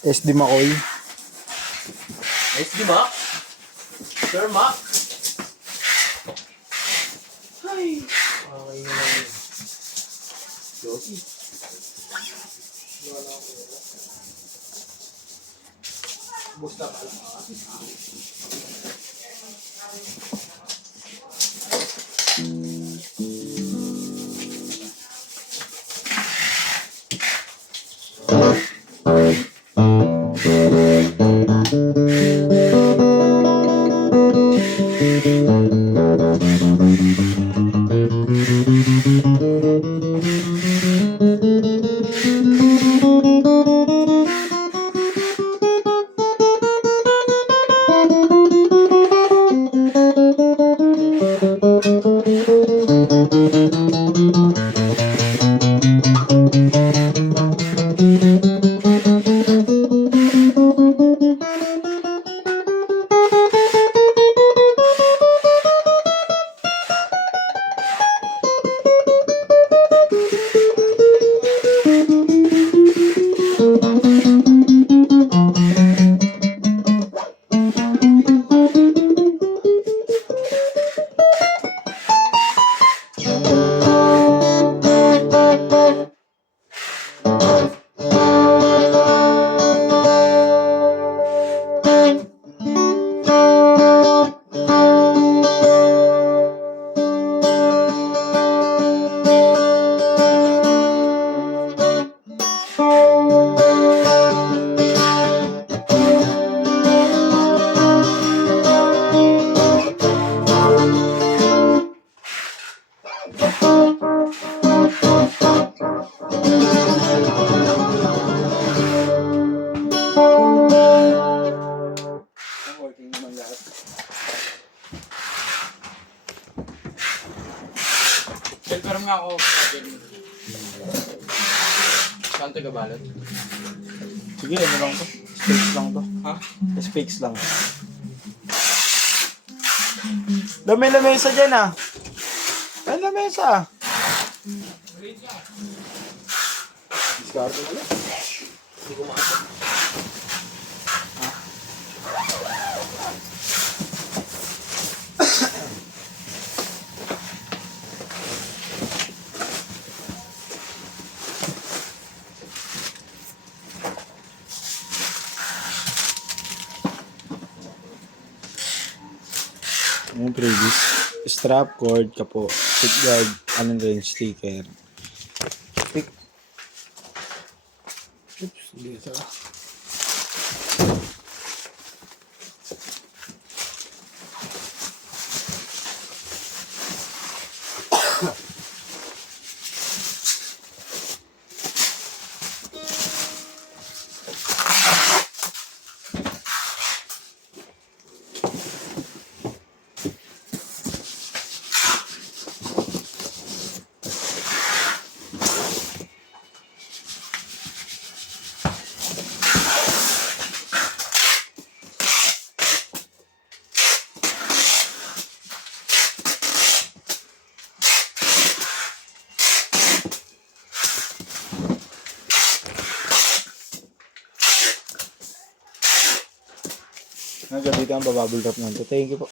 SD Makoy. SD Mac? Sir Mac? Ay. Okay na lang yun. Yogi. Busta pa lang. Working naman lahat. Pero nga ako, saan taga-balot? Sige, ano lang to? Speaks lang to. Ha? Speaks lang. Dami lamesa dyan ah. Ay, lamesa. Discard mo lang. Hindi ko makasap. Yung previous. Strap, cord, kapo, stick guard, anong rin, sticker. Stick. Oops, dito. Hanggang dito ang bababble wrap nito. Thank you po.